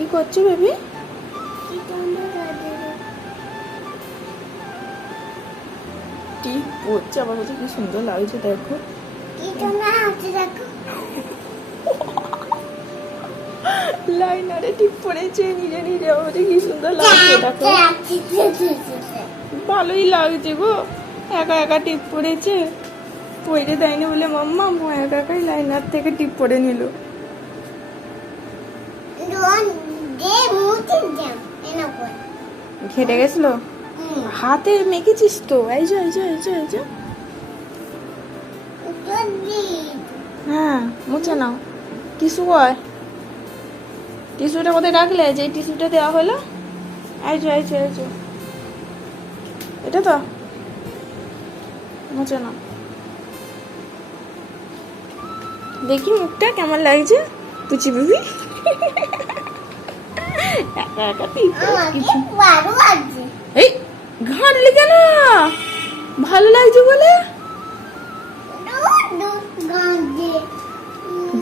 কি করছো বেবি? টিপ পড়ছে আমার কাছে, কি সুন্দর লাগছে দেখো। লাইনারে টিপ পড়েছে নিজে নিজে, আমাদের কি সুন্দর লাগছে দেখো। ভালোই লাগছে গো, একা একা টিপ পড়েছে। পড়ে দেয়নি বলে মাম্মা একা একাই লাইনার থেকে টিপ পড়ে নিল। ঘেটে গেছিল, হাতে মেখেছিস তো। এই যে এই যে এই যে এই যে, হ্যাঁ মুছে নাও। টিস্যু কয়? টিস্যুটা কোথায় রাখলে যে টিস্যুটা দেওয়া হলো? এই যে এই যে এই যে, এটা তো মুছে নাও। দেখি মুখটা কেমন লাগছে পুচি বেবি। একা একা কিছু এই ঘাটলি কেন? ভালো লাগছে বলে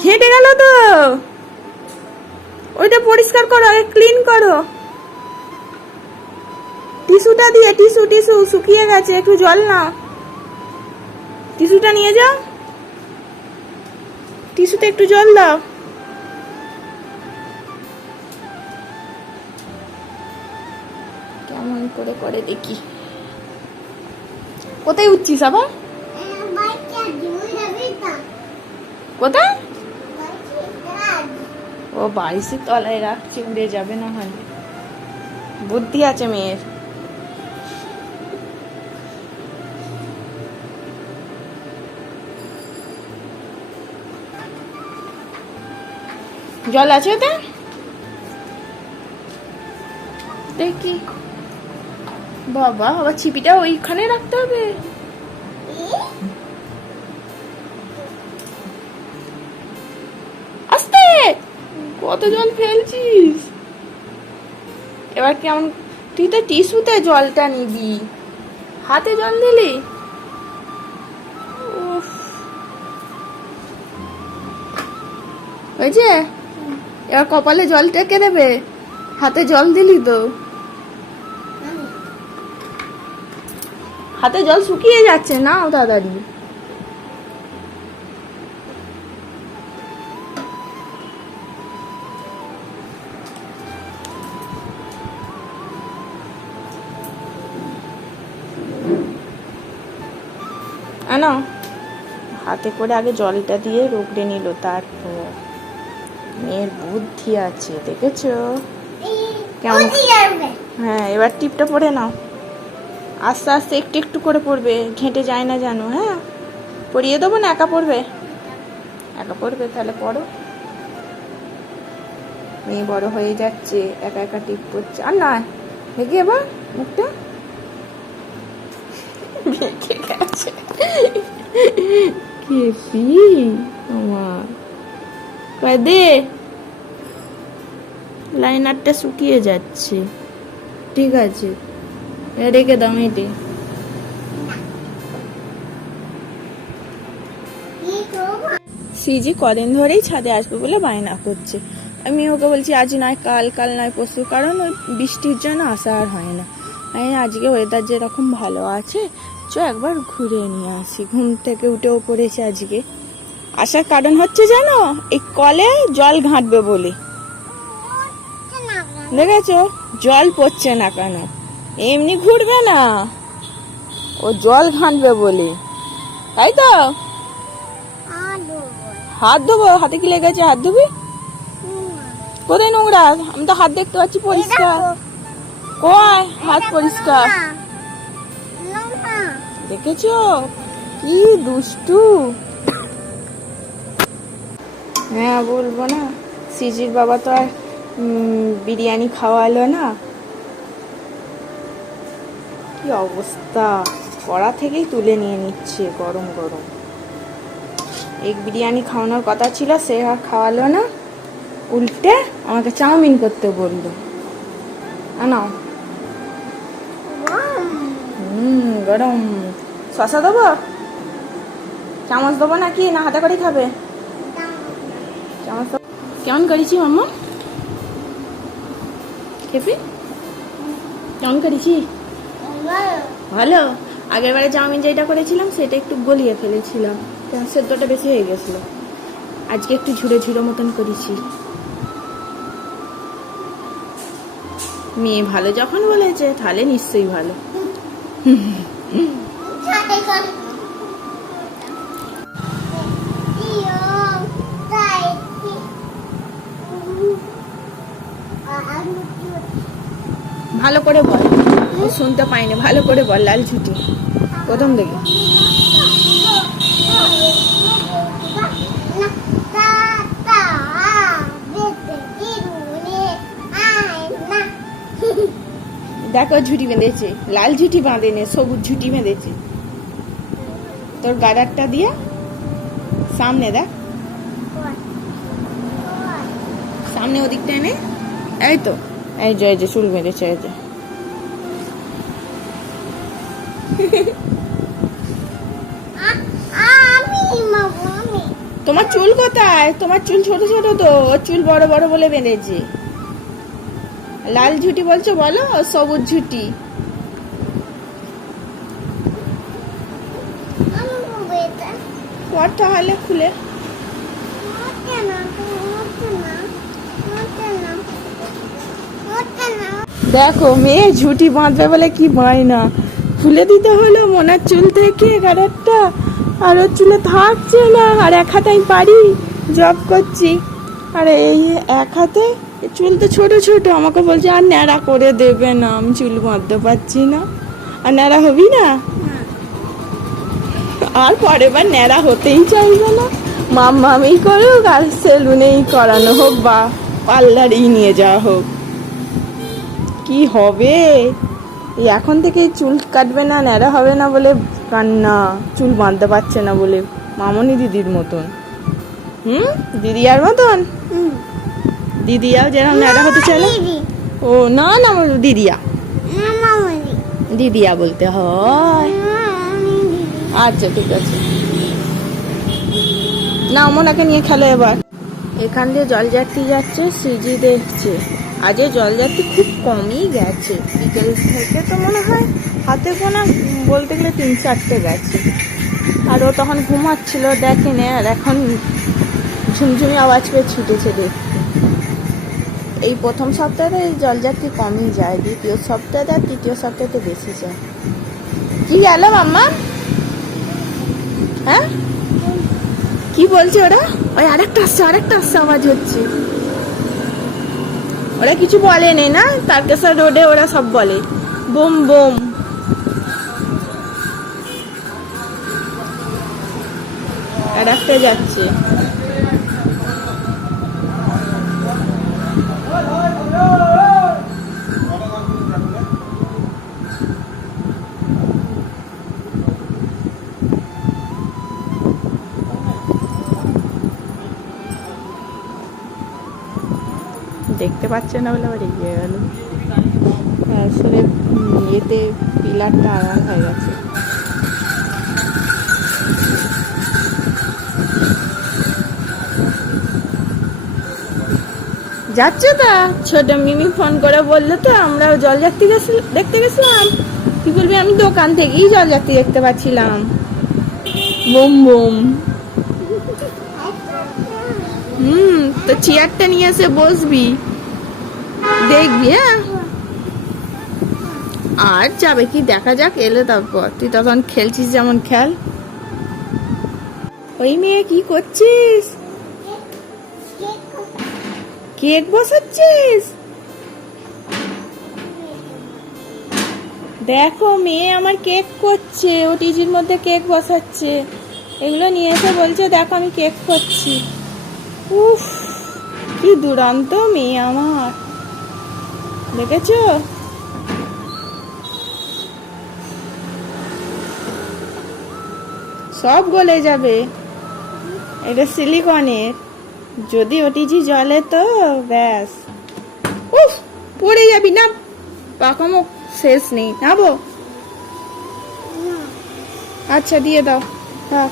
ঘেটে গেল তো। ওইটা পরিষ্কার করো, আগে ক্লিন করো টিস্যুটা দিয়ে। টিস্যু টিস্যু শুকিয়ে গেছে, একটু জল না। টিস্যুটা নিয়ে যাও, টিস্যুতে একটু জল দাও। কেমন করে করে দেখি। কোথায় উঠছিস আবার? কোথায়? ও বারিশের তলায় রাখছে, উড়ে যাবে না হয়। বুদ্ধি আছে মেয়ের। জল আছে ওতে? দেখি। বাবা আবার ছিপিটা ওইখানে রাখতে হবে। আস্তে, কত জল ফেলছিস। এবার কেমন, তুই তো টিস্যুতে জলটা নিবি, হাতে জল দিলি। হয়েছে? এবার কপালে জল টেকে দেবে, হাতে জল দিলি তো। হাতে জল শুকিয়ে যাচ্ছে, নাও তাড়াতাড়ি। আনো, হাতে করে আগে জলটা দিয়ে রোগড়ে নিল, তারপর। মেয়ের বুদ্ধি আছে দেখেছো কেমন। হ্যাঁ এবার টিপটা পরে নাও, আস্তে আস্তে একটু একটু করে পড়বে, ঘেঁটে যায় না জানো। হ্যাঁ পরিয়ে দেবো না, একা পড়বে? একা পড়বে, তাহলে পড়ো। মেয়ে বড় হয়ে যাচ্ছে, একা একা টিপ পড়ছে। আর না দেখি এবার মুখটা বেঁকে গেছে। কেপি আমার দে, লাইনারটা শুকিয়ে যাচ্ছে। ঠিক আছে রেখে দাও মেয়েটি। সিজি কদিন ধরেই ছাদে আসবে বলে বায়না করছে। আমি ওকে বলছি আজ নয় কাল, কাল নয় পরশু, কারণ ওই বৃষ্টির জন্য আসা আর হয় না। আমি আজকে ওয়েদার যেরকম ভালো আছে, চ একবার ঘুরে নিয়ে আসি। ঘুম থেকে উঠেও পড়েছে আজকে। আসার কারণ হচ্ছে জানো, এই কলে জল ঘাঁটবে বলে। দেখেছো জল পড়ছে না কেন, এমনি ঘুরবে না, ও জল ঘাঁটবে বলে, তাই তো। হাত ধোবো, হাতে কি লেগেছে? হাত ধুবি? কোথায় নোংরা? আমি তো হাত দেখতে পাচ্ছি পরিষ্কার। কয় হাত পরিষ্কার? দেখেছো কি দুষ্টু। হ্যাঁ বলবো না, সিজির বাবা তো আর বিরিয়ানি খাওয়ালো না। কি অবস্থা, কড়া থেকেই তুলে নিয়ে নিচ্ছে গরম গরম। এক বিরিয়ানি খাওয়ানোর কথা ছিল, সে আর খাওয়ালো না, উল্টে আমাকে চাউমিন করতে বললো। আনাও। গরম। শসা দেবো? চামচ দেবো নাকি, না হাতে করে খাবে? চামচ। কেমন করেছি মাম্মা? খেপি কেমন করেছি? ভালো। আগের বারে চাউমিন যেটা করেছিলাম সেটা একটু গলিয়ে ফেলেছিলাম, সেদ্ধটা বেশি হয়ে গেছিল। আজকে একটু ঝুড়ো ঝুড়ো মতন করেছি। মেয়ে ভালো যখন বলেছে তাহলে নিশ্চয়ই ভালো। ভালো করে বল, শুনতে পাইনি, ভালো করে বল। লাল ছুটি প্রথম থেকে। দেখো ঝুটি বেঁধেছে, লাল ঝুটি বাঁধেনে, সবুজ ঝুটি বেঁধেছে। তোর গাডারটা দিয়ে সামনে দেখ, সামনে ওদিকটা এনে, এই তো, এই যে চুল বেঁধেছে, এই যে। তোমার চুল কোথায়? তোমার চুল ছোট ছোট তো, ওর চুল বড় বড় বলে বেঁধেছে। লাল ঝুটি বলছো, বলো সবুজ ঝুটি। পর তাহলে খুলে। দেখো মেয়ে ঝুটি বাঁধবে বলে কি বায়না, খুলে দিতে হলো মোনার চুল থেকে গাডারটা, আর ওর চুলে থাকছে না। আর এক হাতে আমি পারি, জব করছি, আর এই এক হাতে চুল তো ছোট ছোট। আমাকে বলছে আর ন্যাড়া করে দেবে না, আমি চুল বাঁধতে পারছি না। আর ন্যাড়া হবি না, আর পরের বার ন্যাড়া হতেই চাইবে না। মাম্মামি করুক আর সেলুনেই করানো হোক বা পার্লারেই নিয়ে যাওয়া হোক, কি হবে? এখন থেকে চুল কাটবে না, ন্যাড়া হবে না বলে কান্না, চুল বাঁধতে পারছে না বলে। মামনি দিদির মতন, দিদিয়ার মতন। দিদিয়াও যেরকম ন্যাড়া হতে চাইলে, ও না না দিদিয়া, দিদিয়া বলতে হয়। আচ্ছা ঠিক আছে, না মোনাকে নিয়ে খেলো এবার। এখান দিয়ে জলযাত্রী যাচ্ছে, সিজি দেখছে। আজকে জলযাত্রী খুব কমই গেছে, বিকেল থেকে তো মনে হয় হাতে গোনা বলতে গেলে 3-4টে গেছে। আর ও তখন ঘুমাচ্ছিল, দেখেনি, আর এখন ঝুমঝুমি আওয়াজ পেয়ে ছুটেছে দেখতে। এই প্রথম সপ্তাহে জলযাত্রী কমই যায়, দ্বিতীয় সপ্তাহে আর তৃতীয় সপ্তাহে বেশি যায়। কি গেল মাম্মা? হ্যাঁ কি বলছে ওরা? ওই আরেকটা আসছে আওয়াজ হচ্ছে। ওরা কিছু বলেনি না, তারকেশ্বর রোডে ওরা সব বলে বোম বোম। আরেকটা যাচ্ছে। দেখতে পাচ্ছে না বলে আবার এগিয়ে গেল। আসলে এতে পিলারটা আড়াল হয়ে গেছে। যাচ্ছে তা ছোট মিমি ফোন করে বললো তো, আমরা জলযাত্রী দেখতে গেছিলাম। কি বলবি, আমি দোকান থেকেই জলযাত্রী দেখতে পাচ্ছিলাম। Bomb bomb. তো চেয়ারটা নিয়ে এসে বসবি, দেখবি। হ্যাঁ আর যাবে কি, দেখা যাক, এলে তারপর। তুই তখন খেলছিস যেমন খেল। ওই মেয়ে কি করছিস? কেক বসাচ্ছিস? দেখো মেয়ে আমার কেক করছে, ও টিজির মধ্যে কেক বসাচ্ছে। এগুলো নিয়ে এসে বলছে দেখো আমি কেক করছি। উফ কি দুরন্ত মেয়ে আমার, দেখেছো? সব গলে যাবে, এটা সিলিকনের। যদি ওটিজি জলে তো ব্যাস, উফ পড়ে যাবি না, পাকামো শেষ নেই। নাবো? আচ্ছা দিয়ে দাও। হ্যাঁ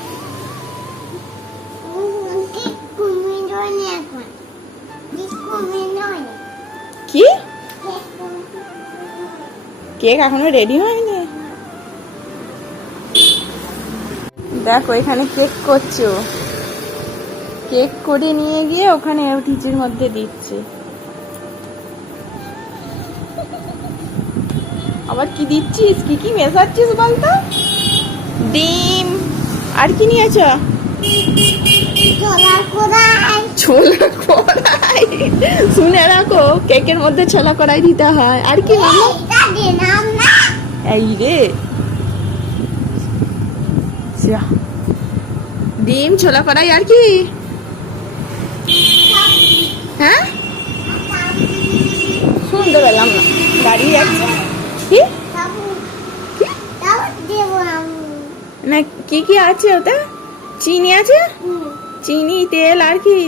কি কেক এখনো রেডি হয়নি। দেখো এখানে কেক করছো, কেক করে নিয়ে গিয়ে ওখানে ফ্রিজের মধ্যে দিচ্ছে। আবার কি দিচ্ছিস, কি কি মেশাচ্ছিস বলতো? ডিম, আর কি নিয়েছ? ছোলা কড়াই, শুনে রাখো কেকের মধ্যে ছোলা কড়াই দিতে হয়। আর কি মামা? এই রে, ডিম, ছোলা কড়াই, আর কি? হ্যাঁ, শুনতে পেলাম না, দাঁড়িয়ে যাচ্ছে। কি না, কি কি আছে ওটা? চিনি আছে, চিনি, তেল, আর কি?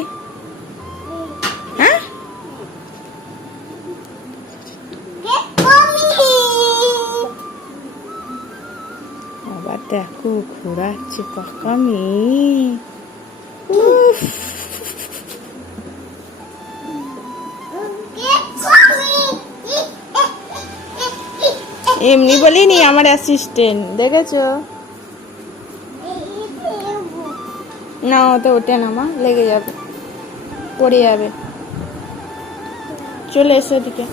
হ্যাঁ, আবার দেখো ঘোরাচ্ছে পাকামি। এমনি বলিনি, আমার অ্যাসিস্ট্যান্ট, দেখেছো? না ওটা ওঠে না মা, লেগে যাবে, পড়ে যাবে। চলে এসো এদিকে।